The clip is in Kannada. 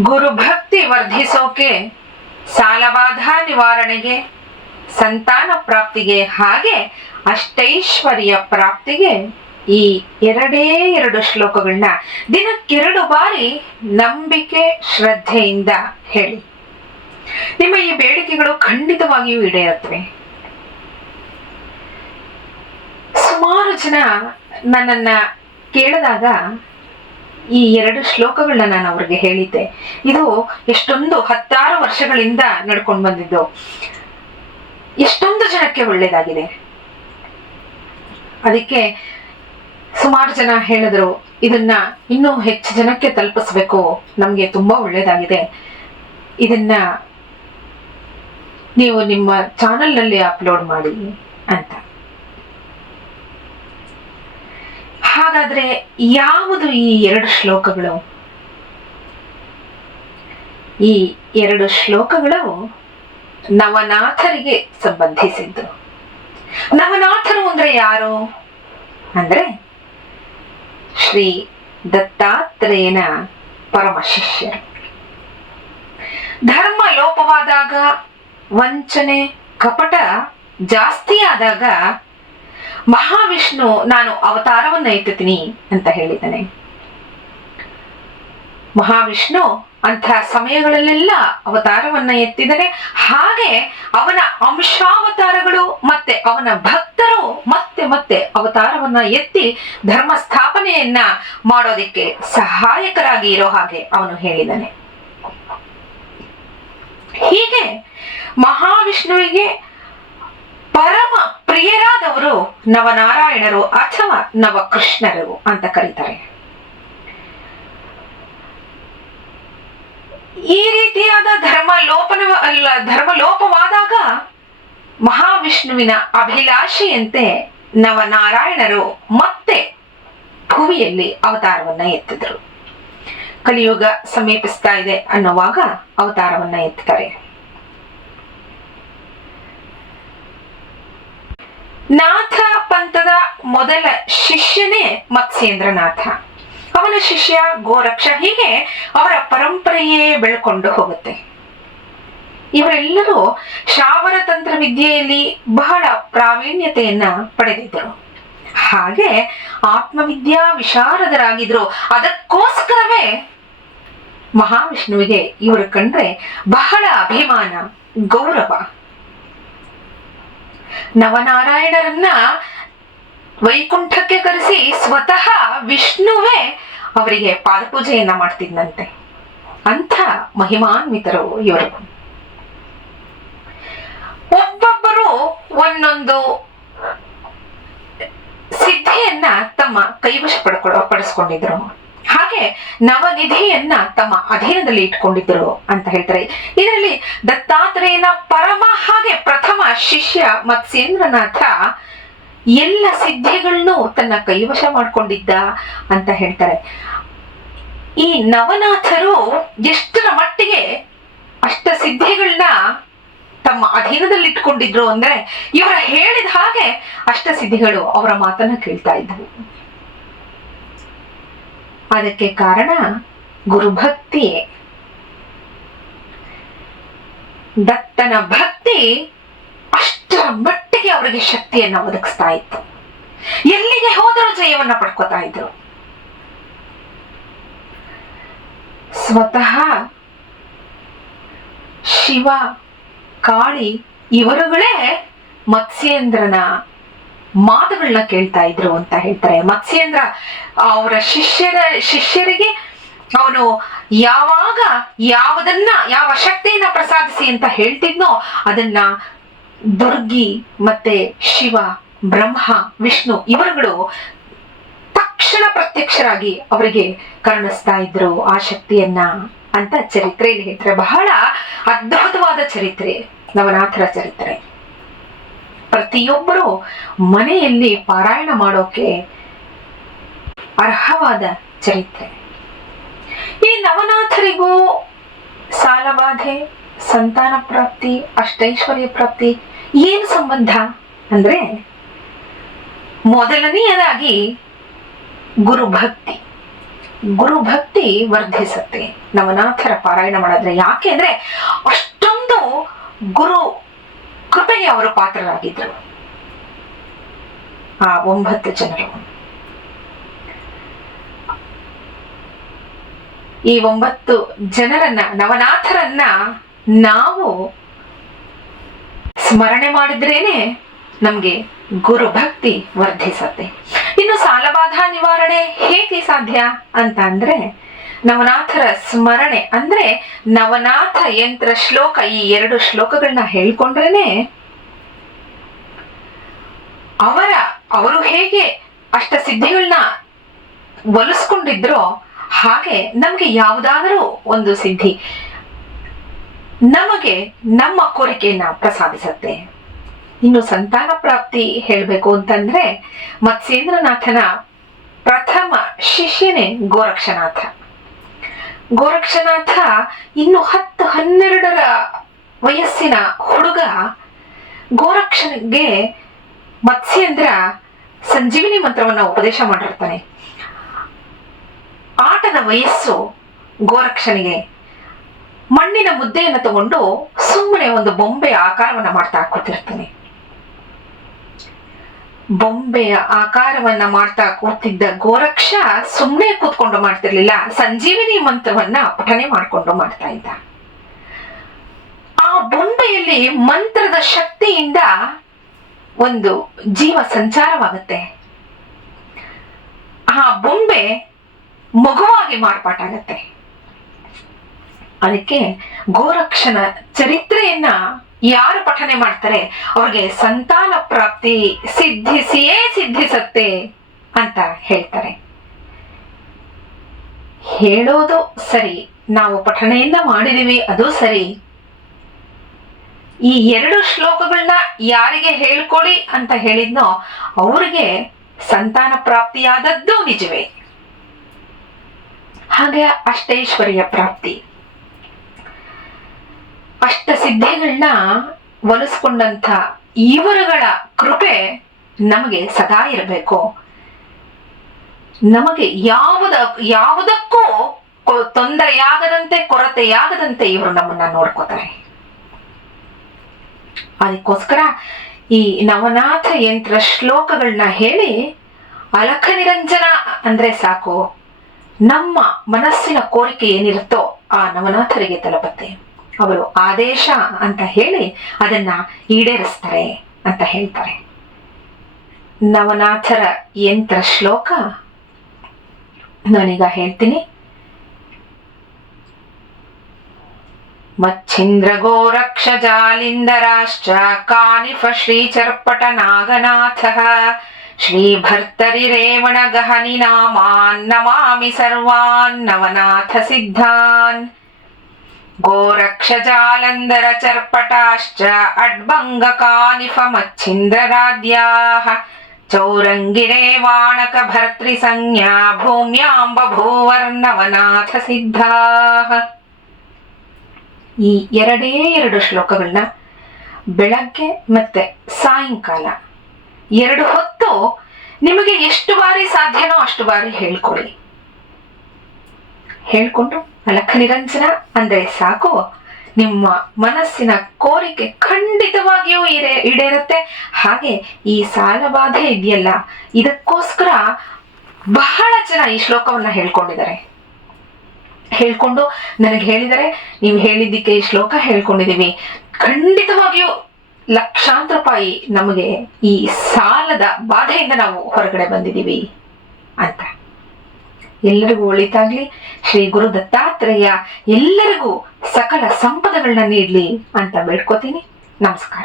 ಗುರುಭಕ್ತಿ ವರ್ಧಿಸೋಕೆ ಸಾಲಬಾಧಾ ನಿವಾರಣೆಗೆ, ಸಂತಾನ ಪ್ರಾಪ್ತಿಗೆ ಹಾಗೆ ಅಷ್ಟೈಶ್ವರ್ಯ ಪ್ರಾಪ್ತಿಗೆ ಈ ಎರಡೇ ಎರಡು ಶ್ಲೋಕಗಳನ್ನ ದಿನಕ್ಕೆರಡು ಬಾರಿ ನಂಬಿಕೆ ಶ್ರದ್ಧೆಯಿಂದ ಹೇಳಿ. ನಿಮ್ಮ ಈ ಬೇಡಿಕೆಗಳು ಖಂಡಿತವಾಗಿಯೂ ಈಡೇರುತ್ತವೆ. ಸುಮಾರು ಜನ ನನ್ನನ್ನ ಕೇಳಿದಾಗ ಈ ಎರಡು ಶ್ಲೋಕಗಳನ್ನ ನಾನು ಅವ್ರಿಗೆ ಹೇಳಿದ್ದೆ. ಇದು ಎಷ್ಟೊಂದು ಹತ್ತಾರು ವರ್ಷಗಳಿಂದ ನಡ್ಕೊಂಡು ಬಂದಿದ್ದು. ಎಷ್ಟೊಂದು ಜನಕ್ಕೆ ಒಳ್ಳೇದಾಗಿದೆ. ಅದಕ್ಕೆ ಸುಮಾರು ಜನ ಹೇಳಿದ್ರು, ಇದನ್ನ ಇನ್ನೂ ಹೆಚ್ಚು ಜನಕ್ಕೆ ತಲುಪಿಸ್ಬೇಕು. ನಮ್ಗೆ ತುಂಬಾ ಒಳ್ಳೇದಾಗಿದೆ. ಇದನ್ನ ನೀವು ನಿಮ್ಮ ಚಾನೆಲ್ನಲ್ಲಿ ಅಪ್ಲೋಡ್ ಮಾಡಿ ಅಂತ. ಹಾಗಾದ್ರೆ ಯಾವುದು ಈ ಎರಡು ಶ್ಲೋಕಗಳು? ಈ ಎರಡು ಶ್ಲೋಕಗಳು ನವನಾಥರಿಗೆ ಸಂಬಂಧಿಸಿದ್ದು. ನವನಾಥರು ಅಂದ್ರೆ ಯಾರು? ಅಂದ್ರೆ ಶ್ರೀ ದತ್ತಾತ್ರೇಯನ ಪರಮ ಶಿಷ್ಯರು ಧರ್ಮ ಲೋಪವಾದಾಗ ವಂಚನೆ, ಕಪಟ ಜಾಸ್ತಿ ಆದಾಗ ಮಹಾವಿಷ್ಣು ನಾನು ಅವತಾರವನ್ನ ಎತ್ತುತ್ತೀನಿ ಅಂತ ಹೇಳಿದ್ದಾನೆ. ಮಹಾವಿಷ್ಣು ಅಂತಹ ಸಮಯಗಳಲ್ಲೆಲ್ಲ ಅವತಾರವನ್ನ ಎತ್ತಿದರೆ ಹಾಗೆ ಅವನ ಅಂಶಾವತಾರಗಳು ಮತ್ತೆ ಅವನ ಭಕ್ತರು ಮತ್ತೆ ಮತ್ತೆ ಅವತಾರವನ್ನ ಎತ್ತಿ ಧರ್ಮ ಸ್ಥಾಪನೆಯನ್ನ ಮಾಡೋದಿಕ್ಕೆ ಸಹಾಯಕರಾಗಿ ಇರೋ ಹಾಗೆ ಅವನು ಹೇಳಿದ್ದಾನೆ. ಹೀಗೆ ಮಹಾವಿಷ್ಣುವಿಗೆ ಪರಮ ಪ್ರಿಯರಾದವರು ನವನಾರಾಯಣರು ಅಥವಾ ನವಕೃಷ್ಣರು ಅಂತ ಕರೀತಾರೆ. ಈ ರೀತಿಯಾದ ಧರ್ಮ ಲೋಪನ ಧರ್ಮ ಲೋಪವಾದಾಗ ಮಹಾವಿಷ್ಣುವಿನ ಅಭಿಲಾಷೆಯಂತೆ ನವನಾರಾಯಣರು ಮತ್ತೆ ಭೂಮಿಯಲ್ಲಿ ಅವತಾರವನ್ನ ಎತ್ತಿದ್ರು. ಕಲಿಯುಗ ಸಮೀಪಿಸ್ತಾ ಇದೆ ಅನ್ನುವಾಗ ಅವತಾರವನ್ನ ಎತ್ತಾರೆ ನಾಥ ಪಂಥದ ಮೊದಲ ಶಿಷ್ಯನೇ ಮತ್ಸೇಂದ್ರನಾಥ ಅವನ ಶಿಷ್ಯ ಗೋರಕ್ಷ ಹೀಗೆ ಅವರ ಪರಂಪರೆಯೇ ಬೆಳ್ಕೊಂಡು ಹೋಗುತ್ತೆ. ಇವರೆಲ್ಲರೂ ಶಾವರ ತಂತ್ರ ವಿದ್ಯೆಯಲ್ಲಿ ಬಹಳ ಪ್ರಾವೀಣ್ಯತೆಯನ್ನ ಪಡೆದಿದ್ದರು. ಹಾಗೆ ಆತ್ಮವಿದ್ಯಾ ವಿಶಾರದರಾಗಿದ್ರು. ಅದಕ್ಕೋಸ್ಕರವೇ ಮಹಾವಿಷ್ಣುವಿಗೆ ಇವರು ಕಂಡ್ರೆ ಬಹಳ ಅಭಿಮಾನ, ಗೌರವ. ನವನಾರಾಯಣರನ್ನ ವೈಕುಂಠಕ್ಕೆ ಕರೆಸಿ ಸ್ವತಃ ವಿಷ್ಣುವೇ ಅವರಿಗೆ ಪಾದಪೂಜೆಯನ್ನ ಮಾಡ್ತಿದ್ನಂತೆ. ಅಂಥ ಮಹಿಮಾನ್ವಿತರು ಇವರು. ಒಬ್ಬೊಬ್ಬರು ಒಂದೊಂದು ಸಿದ್ಧಿಯನ್ನ ತಮ್ಮ ಕೈವಶ ಪಡ್ಕೊಳ ಪಡಿಸ್ಕೊಂಡಿದ್ರು. ಹಾಗೆ ನವನಿಧಿಯನ್ನ ತಮ್ಮ ಅಧೀನದಲ್ಲಿ ಇಟ್ಕೊಂಡಿದ್ದರು ಅಂತ ಹೇಳ್ತಾರೆ. ಇದರಲ್ಲಿ ದತ್ತಾತ್ರೇಯನ ಪರಮ ಹಾಗೆ ಪ್ರಥಮ ಶಿಷ್ಯ ಮತ್ಸೇಂದ್ರನಾಥ ಎಲ್ಲ ಸಿದ್ಧಿಗಳನ್ನು ತನ್ನ ಕೈವಶ ಮಾಡ್ಕೊಂಡಿದ್ದ ಅಂತ ಹೇಳ್ತಾರೆ. ಈ ನವನಾಥರು ಎಷ್ಟರ ಮಟ್ಟಿಗೆ ಅಷ್ಟ ಸಿದ್ಧಿಗಳನ್ನ ತಮ್ಮ ಅಧೀನದಲ್ಲಿ ಇಟ್ಕೊಂಡಿದ್ರು ಅಂದ್ರೆ ಇವರ ಹೇಳಿದ ಹಾಗೆ ಅಷ್ಟ ಸಿದ್ಧಿಗಳು ಅವರ ಮಾತನ್ನ ಕೇಳ್ತಾ ಇದ್ದವು. ಅದಕ್ಕೆ ಕಾರಣ ಗುರುಭಕ್ತಿಯೇ. ದತ್ತನ ಭಕ್ತಿ ಅಷ್ಟರ ಮಟ್ಟಿಗೆ ಅವರಿಗೆ ಶಕ್ತಿಯನ್ನ ಒದಗಿಸ್ತಾ ಇತ್ತು. ಎಲ್ಲಿಗೆ ಹೋದರೂ ಜಯವನ್ನ ಪಡ್ಕೋತಾ ಇದ್ರು. ಸ್ವತಃ ಶಿವ, ಕಾಳಿ, ಇವರುಗಳೇ ಮತ್ಸ್ಯೇಂದ್ರನ ಮಾತುಗಳನ್ನ ಕೇಳ್ತಾ ಇದ್ರು ಅಂತ ಹೇಳ್ತಾರೆ. ಮತ್ಸ್ಯೇಂದ್ರ ಅವರ ಶಿಷ್ಯರ, ಶಿಷ್ಯರಿಗೆ ಅವನು ಯಾವಾಗ ಯಾವುದನ್ನ, ಯಾವ ಶಕ್ತಿಯನ್ನ ಪ್ರಸಾದಿಸಿ ಅಂತ ಹೇಳ್ತಿದ್ನೋ ಅದನ್ನ ದುರ್ಗಿ ಮತ್ತೆ ಶಿವ, ಬ್ರಹ್ಮ, ವಿಷ್ಣು ಇವರುಗಳು ತಕ್ಷಣ ಪ್ರತ್ಯಕ್ಷರಾಗಿ ಅವರಿಗೆ ಕರುಣಿಸ್ತಾ ಇದ್ರು ಆ ಶಕ್ತಿಯನ್ನ ಅಂತ ಚರಿತ್ರೆಯಲ್ಲಿ ಹೇಳ್ತಾರೆ. ಬಹಳ ಅದ್ಭುತವಾದ ಚರಿತ್ರೆ, ನವನಾಥರ ಚರಿತ್ರೆ. ಪ್ರತಿಯೊಬ್ಬರು ಮನೆಯಲ್ಲಿ ಪಾರಾಯಣ ಮಾಡೋಕೆ ಅರ್ಹವಾದ ಚರಿತ್ರೆ. ಈ ನವನಾಥರಿಗೂ ಸಾಲಬಾಧೆ ಸಂತಾನ ಪ್ರಾಪ್ತಿ, ಅಷ್ಟೈಶ್ವರ್ಯ ಪ್ರಾಪ್ತಿ ಏನು ಸಂಬಂಧ ಅಂದ್ರೆ ಮೊದಲನೆಯದಾಗಿ ಗುರುಭಕ್ತಿ. ಗುರುಭಕ್ತಿ ವರ್ಧಿಸುತ್ತೆ ನವನಾಥರ ಪಾರಾಯಣ ಮಾಡಿದ್ರೆ ಯಾಕೆ ಅಂದ್ರೆ ಅಷ್ಟೊಂದು ಗುರು ಕೃಪೆಗೆ ಅವರು ಪಾತ್ರರಾಗಿದ್ದರು. ಆ ಒಂಬತ್ತು ಜನರು. ಈ ಒಂಬತ್ತು ಜನರನ್ನ, ನವನಾಥರನ್ನ ನಾವು ಸ್ಮರಣೆ ಮಾಡಿದ್ರೇನೆ ನಮ್ಗೆ ಗುರು ಭಕ್ತಿ ವರ್ಧಿಸತ್ತೆ. ಇನ್ನು ಸಾಲಬಾಧ ನಿವಾರಣೆ ಹೇಗೆ ಸಾಧ್ಯ ಅಂತ ಅಂದ್ರೆ ನವನಾಥರ ಸ್ಮರಣೆ ಅಂದ್ರೆ ನವನಾಥ ಯಂತ್ರ ಶ್ಲೋಕ ಈ ಎರಡು ಶ್ಲೋಕಗಳನ್ನ ಹೇಳ್ಕೊಂಡ್ರೇನೆ ಅವರ ಅವರು ಹೇಗೆ ಅಷ್ಟ ಸಿದ್ಧಿಗಳನ್ನ ಒಲಿಸ್ಕೊಂಡಿದ್ರೋ ಹಾಗೆ ನಮ್ಗೆ ಯಾವುದಾದರೂ ಒಂದು ಸಿದ್ಧಿ ನಮಗೆ ನಮ್ಮ ಕೋರಿಕೆಯನ್ನ ಪ್ರಸಾದಿಸತ್ತೆ. ಇನ್ನು ಸಂತಾನ ಪ್ರಾಪ್ತಿ ಹೇಳಬೇಕು ಅಂತಂದ್ರೆ ಮತ್ಸೇಂದ್ರನಾಥನ ಪ್ರಥಮ ಶಿಷ್ಯನೇ ಗೋರಕ್ಷನಾಥ. ಗೋರಕ್ಷನಾಥ ಇನ್ನು ಹತ್ತು ಹನ್ನೆರಡರ ವಯಸ್ಸಿನ ಹುಡುಗ ಗೋರಕ್ಷನಿಗೆ ಮತ್ಸ್ಯೇಂದ್ರ ಸಂಜೀವಿನಿ ಮಂತ್ರವನ್ನ ಉಪದೇಶ ಮಾಡಿರ್ತಾನೆ. ಆಟದ ವಯಸ್ಸು ಗೋರಕ್ಷನಿಗೆ. ಮಣ್ಣಿನ ಮುದ್ದೆಯನ್ನು ತಗೊಂಡು ಸುಮ್ಮನೆ ಒಂದು ಬೊಂಬೆ ಆಕಾರವನ್ನ ಮಾಡ್ತಾ ಕೂತಿರ್ತಾನೆ. ಬೊಂಬೆಯ ಆಕಾರವನ್ನ ಮಾಡ್ತಾ ಕೂತಿದ್ದ ಗೋರಕ್ಷ ಸುಮ್ಮನೆ ಕೂತ್ಕೊಂಡು ಮಾಡ್ತಿರ್ಲಿಲ್ಲ. ಸಂಜೀವಿನಿ ಮಂತ್ರವನ್ನ ಪಠನೆ ಮಾಡ್ಕೊಂಡು ಮಾಡ್ತಾ ಇದ್ದ. ಆ ಬೊಂಬೆಯಲ್ಲಿ ಮಂತ್ರದ ಶಕ್ತಿಯಿಂದ ಒಂದು ಜೀವ ಸಂಚಾರವಾಗುತ್ತೆ. ಆ ಬೊಂಬೆ ಮಗುವಾಗಿ ಮಾರ್ಪಾಟಾಗತ್ತೆ. ಅದಕ್ಕೆ ಗೋರಕ್ಷನ ಚರಿತ್ರೆಯನ್ನ ಯಾರು ಪಠನೆ ಮಾಡ್ತಾರೆ? ಅವ್ರಿಗೆ ಸಂತಾನ ಪ್ರಾಪ್ತಿ ಸಿದ್ಧಿಸಿಯೇ ಸಿದ್ಧಿಸತ್ತೆ ಅಂತ ಹೇಳ್ತಾರೆ. ಹೇಳೋದು ಸರಿ, ನಾವು ಪಠನೆಯಿಂದ ಮಾಡಿದೀವಿ, ಅದು ಸರಿ. ಈ ಎರಡು ಶ್ಲೋಕಗಳನ್ನ ಯಾರಿಗೆ ಹೇಳ್ಕೊಡಿ ಅಂತ ಹೇಳಿದ್ನೋ, ಅವ್ರಿಗೆ ಸಂತಾನ ಪ್ರಾಪ್ತಿಯಾದದ್ದು ನಿಜವೇ. ಹಾಗೆ ಅಷ್ಟೈಶ್ವರ್ಯ ಪ್ರಾಪ್ತಿ. ಅಷ್ಟ ಸಿದ್ಧಿಗಳನ್ನ ಒಲಿಸ್ಕೊಂಡಂತ ಇವರುಗಳ ಕೃಪೆ ನಮಗೆ ಸದಾ ಇರಬೇಕು. ನಮಗೆ ಯಾವುದ, ಯಾವುದಕ್ಕೂ ತೊಂದರೆಯಾಗದಂತೆ, ಕೊರತೆಯಾಗದಂತೆ ಇವರು ನಮ್ಮನ್ನ ನೋಡ್ಕೋತಾರೆ. ಅದಕ್ಕೋಸ್ಕರ ಈ ನವನಾಥ ಯಂತ್ರ ಶ್ಲೋಕಗಳನ್ನ ಹೇಳಿ ಅಲಖ ನಿರಂಜನ ಅಂದ್ರೆ ಸಾಕು. ನಮ್ಮ ಮನಸ್ಸಿನ ಕೋರಿಕೆ ಏನಿರುತ್ತೋ ಆ ನವನಾಥರಿಗೆ ತಲುಪತ್ತೆ. ಅವರು ಆದೇಶ ಅಂತ ಹೇಳಿ ಅದನ್ನ ಈಡೇರಿಸ್ತಾರೆ ಅಂತ ಹೇಳ್ತಾರೆ. ನವನಾಥರ ಯಂತ್ರ ಶ್ಲೋಕ ನಾನೀಗ ಹೇಳ್ತೀನಿ. ಮಚ್ಛಿಂದ್ರ ಗೋರಕ್ಷಜಾಲಿಂದರಾಶ್ಚ ಕಾನಿಫ ಶ್ರೀಚರ್ಪಟ ನಾಗನಾಥ ರೇವಣ ಗಹನಿ ನಾಮಾನ್ ನಮಾಮಿ ಸರ್ವಾನ್ ನವನಾಥ ಸಿದ್ಧಾನ್. नवनाथसिद्धान् गोरक्षजालन्धरचर्पटाश्च अड्भङ्गकानिफ मच्छिन्द्रराद्याः चौरङ्गिरेवाणकभर्तृसंज्ञा भूम्यां बभूवर्नवनाथसिद्धाः ಈ ಎರಡೇ ಎರಡು ಶ್ಲೋಕಗಳನ್ನ ಬೆಳಗ್ಗೆ ಮತ್ತೆ ಸಾಯಂಕಾಲ ಎರಡು ಹೊತ್ತು ನಿಮಗೆ ಎಷ್ಟು ಬಾರಿ ಸಾಧ್ಯನೋ ಅಷ್ಟು ಬಾರಿ ಹೇಳ್ಕೊಳ್ಳಿ ಹೇಳ್ಕೊಂಡು ಅಲಖ ನಿರಂಜನ, ಅಂದ್ರೆ ಸಾಕು. ನಿಮ್ಮ ಮನಸ್ಸಿನ ಕೋರಿಕೆ ಖಂಡಿತವಾಗಿಯೂ ಈಡೇ ಈಡೇರುತ್ತೆ. ಹಾಗೆ ಈ ಸಾಲ ಬಾಧೆ ಇದೆಯಲ್ಲ, ಇದಕ್ಕೋಸ್ಕರ ಬಹಳ ಜನ ಈ ಶ್ಲೋಕವನ್ನ ಹೇಳ್ಕೊಂಡಿದ್ದಾರೆ. ಹೇಳ್ಕೊಂಡು ನನಗೆ ಹೇಳಿದರೆ, ನೀವು ಹೇಳಿದ್ದಕ್ಕೆ ಈ ಶ್ಲೋಕ ಹೇಳ್ಕೊಂಡಿದ್ದೀವಿ. ಖಂಡಿತವಾಗಿಯೂ ಲಕ್ಷಾಂತರ ರೂಪಾಯಿ ನಮಗೆ ಈ ಸಾಲದ ಬಾಧೆಯಿಂದ ನಾವು ಹೊರಗಡೆ ಬಂದಿದ್ದೀವಿ ಅಂತ. ಎಲ್ಲರಿಗೂ ಒಳಿತಾಗ್ಲಿ. ಶ್ರೀ ಗುರು ದತ್ತಾತ್ರೇಯ ಎಲ್ಲರಿಗೂ ಸಕಲ ಸಂಪದಗಳನ್ನ ನೀಡ್ಲಿ ಅಂತ ಬೇಡ್ಕೋತೀನಿ. ನಮಸ್ಕಾರ.